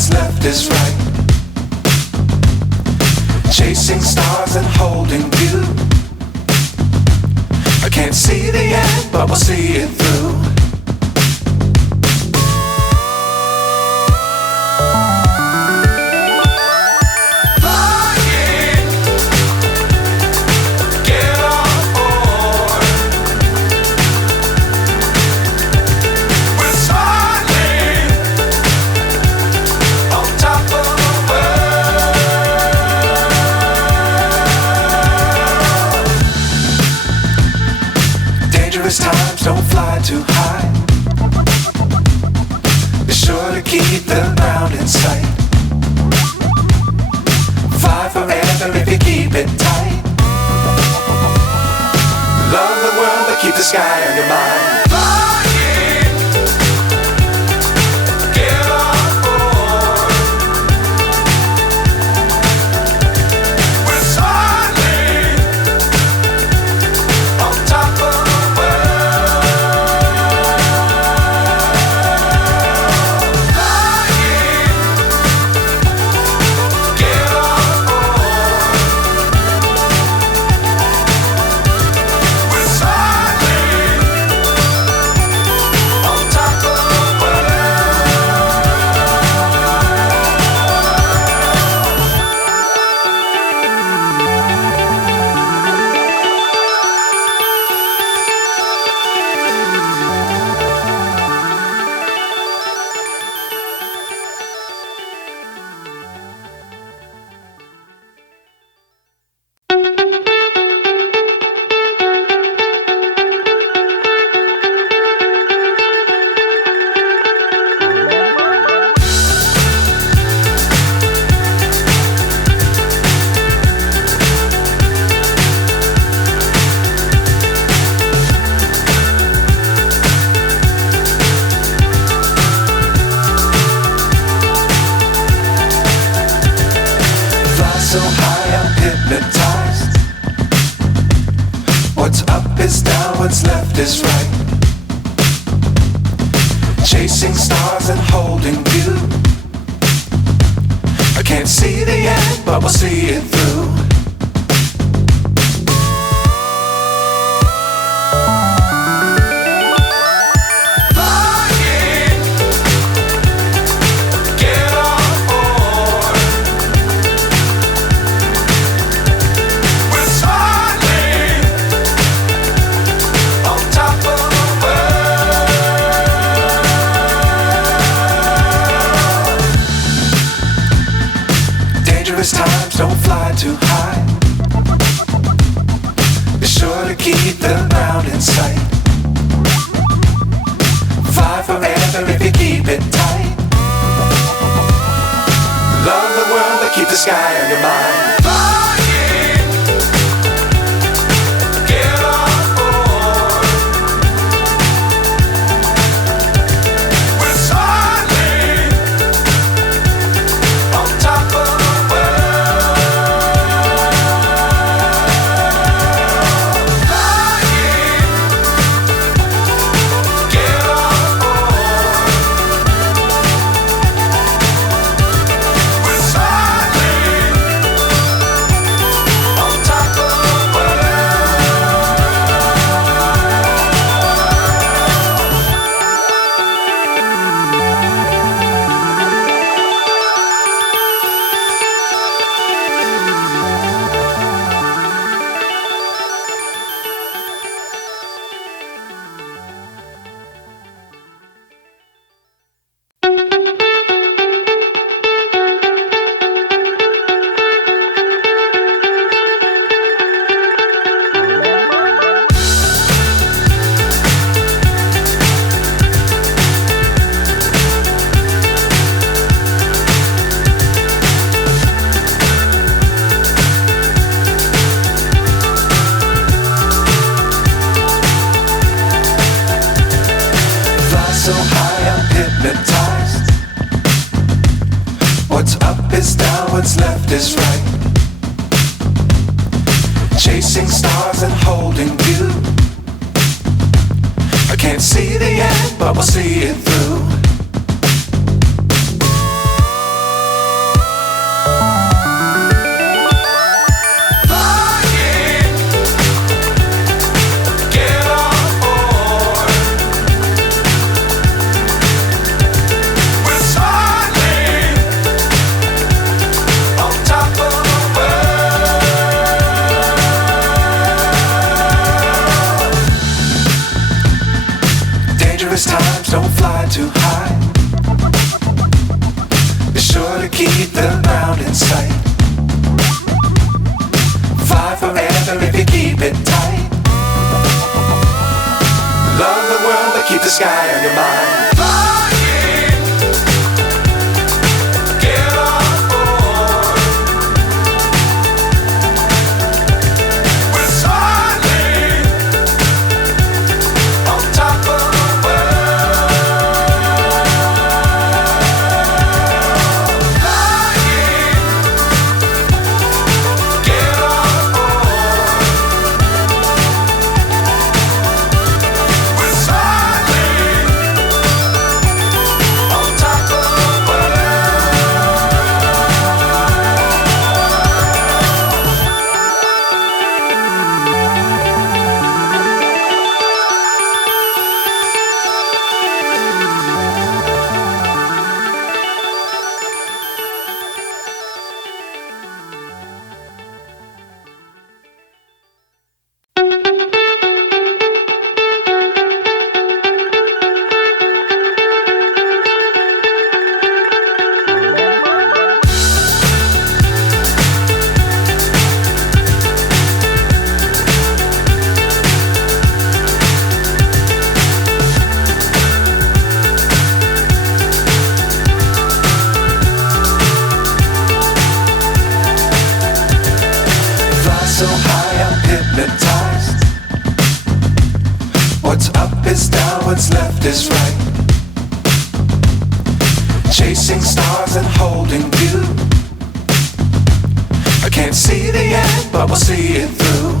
what's left is right. Chasing stars and holding you. I can't see the end, but we'll see it through. Times don't fly too high. Be sure to keep the ground in sight. Fly forever if you keep it tight. Love the world but keep the sky on your mind. So high I'm hypnotized. What's up is down, what's left is right. Chasing stars and holding you. I can't see the end, but we'll see it through. Times don't fly too high. Be sure to keep the ground in sight. Fly forever if you keep it tight. Love the world but keep the sky on your mind. So high I'm hypnotized. What's up is down, what's left is right. Chasing stars and holding you. I can't see the end, but we'll see it through. don't fly too high. Be sure to keep the ground in sight. Fly forever if you keep it tight. Love the world but keep the sky on your mind. Flying, get on board. We're soaring on top of the world. Flying, get on board. We're soaring on top of the world. Fly so high I'm hypnotized. What's up is down, what's left is right. Chasing stars and holding you. I can't see the end, but we'll see it through.